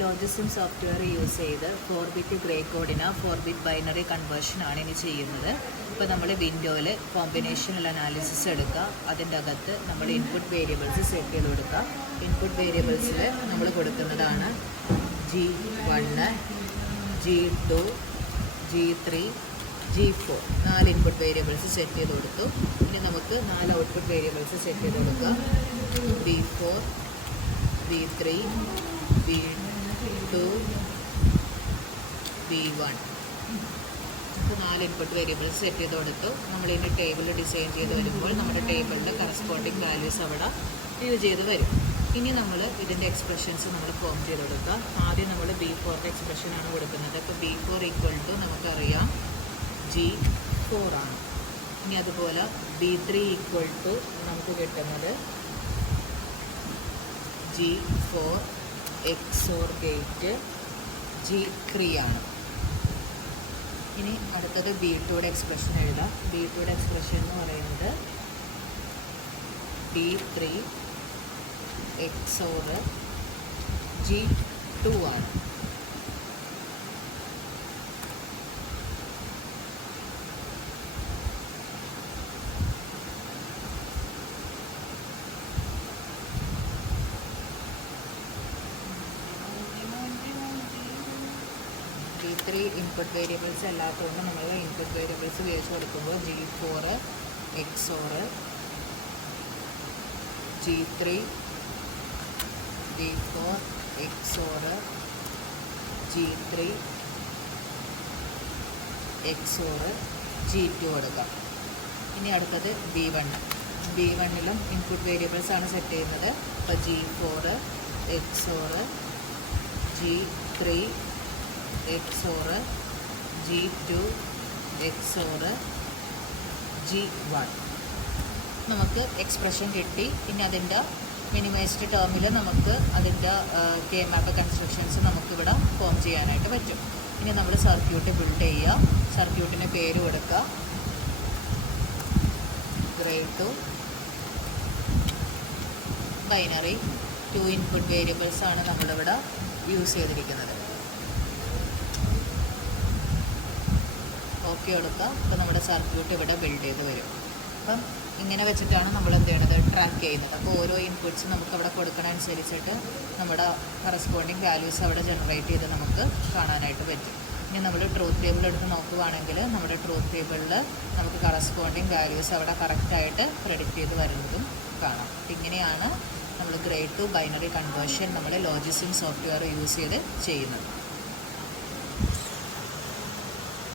ലോജിസം software use ചെയ്ത് 4-ബിറ്റ് grey കോഡിന് 4-ബിറ്റ് binary കൺവേർഷനാണ് ഇനി ചെയ്യുന്നത്. ഇപ്പോൾ നമ്മൾ വിൻഡോയിൽ കോമ്പിനേഷണൽ അനാലിസിസ് എടുക്കുക. അതിൻ്റെ അകത്ത് നമ്മൾ ഇൻപുട്ട് വേരിയബിൾസ് സെറ്റ് ചെയ്ത് കൊടുക്കുക. ഇൻപുട്ട് വേരിയബിൾസിൽ നമ്മൾ കൊടുക്കുന്നതാണ് G1, G2, G3, G4 4 input variables set ചെയ്ത് കൊടുത്തു. ഇനി നമുക്ക് 4 ഔട്ട്പുട്ട് വേരിയബിൾസ് സെറ്റ് ചെയ്ത് കൊടുക്കുക. B4, B3, B2, B1 നമുക്ക് 4 ഇൻപുട്ട് വേരിയബിൾസ് സെറ്റ് ചെയ്ത് കൊടുത്തു. നമ്മളിതിൻ്റെ ടേബിൾ ഡിസൈൻ ചെയ്ത് വരുമ്പോൾ നമ്മുടെ ടേബിളിൻ്റെ കറസ്പോണ്ടിങ് വാല്യൂസ് അവിടെ വ്യൂ ചെയ്ത് വരും. ഇനി നമ്മൾ ഇതിൻ്റെ എക്സ്പ്രഷൻസ് നമ്മൾ ഫോം ചെയ്ത് കൊടുക്കുക. ആദ്യം നമ്മൾ B4ൻ്റെ എക്സ്പ്രഷനാണ് കൊടുക്കുന്നത്. അപ്പോൾ B4 ഈക്വൽ ടു നമുക്കറിയാം G4 ആണ്. ഇനി അതുപോലെ B3 ഈക്വൽ ടു നമുക്ക് കിട്ടുന്നത് G4 XOR ഗേറ്റ് G3 ആണ്. ഇനി അടുത്തത് B2യുടെ എക്സ്പ്രഷൻ എഴുതാം. B2യുടെ എക്സ്പ്രഷൻ എന്ന് പറയുന്നത് D3 XOR G2 ആണ്. B3 ഇൻപുട്ട് വേരിയബിൾസ് അല്ലാത്തതുകൊണ്ട് നമ്മൾ ഇൻപുട്ട് വേരിയബിൾസ് ഉപയോഗിച്ച് കൊടുക്കുമ്പോൾ G4 XOR G3, G4 XOR G3 XOR G2 കൊടുക്കാം. ഇനി അടുത്തത് B1ലും ഇൻപുട്ട് വേരിയബിൾസ് ആണ് സെറ്റ് ചെയ്യുന്നത്. അപ്പോൾ G4 XOR G3 XOR G2 XOR G1 നമുക്ക് എക്സ്പ്രഷൻ കിട്ടി. പിന്നെ അതിൻ്റെ മിനിമൈസ്ഡ് ടേമിൽ നമുക്ക് അതിൻ്റെ കെ മാപ്പ് കൺസ്ട്രക്ഷൻസ് നമുക്കിവിടെ ഫോം ചെയ്യാനായിട്ട് പറ്റും. ഇനി നമ്മൾ സർക്യൂട്ട് ബിൽഡ് ചെയ്യുക. സർക്യൂട്ടിന് പേര് കൊടുക്കുക. Gray to binary 2 input variables ആണ് നമ്മളിവിടെ യൂസ് ചെയ്തിരിക്കുന്നത്. ഓക്കെ കൊടുക്കുക. അപ്പോൾ നമ്മുടെ സർക്യൂട്ട് ഇവിടെ ബിൽഡ് ചെയ്ത് വരും. അപ്പം ഇങ്ങനെ വെച്ചിട്ടാണ് നമ്മൾ എന്ത് ചെയ്യണത്, ട്രാക്ക് ചെയ്യുന്നത്. അപ്പോൾ ഓരോ ഇൻപുട്ട്സ് നമുക്ക് അവിടെ കൊടുക്കണ അനുസരിച്ചിട്ട് നമ്മുടെ കറസ്പോണ്ടിങ് വാല്യൂസ് അവിടെ ജനറേറ്റ് ചെയ്ത് നമുക്ക് കാണാനായിട്ട് പറ്റും. ഇനി നമ്മൾ ട്രൂത്ത് ടേബിൾ എടുത്ത് നോക്കുകയാണെങ്കിൽ നമ്മുടെ ട്രൂത്ത് ടേബിളിൽ നമുക്ക് കറസ്പോണ്ടിങ് വാല്യൂസ് അവിടെ കറക്റ്റായിട്ട് പ്രെഡിക്റ്റ് ചെയ്ത് വരുന്നതും കാണാം. ഇങ്ങനെയാണ് നമ്മൾ ഗ്രേ ടു ബൈനറി കൺവേർഷൻ നമ്മൾ ലോജിസം സോഫ്റ്റ്വെയർ യൂസ് ചെയ്ത് ചെയ്യുന്നത്.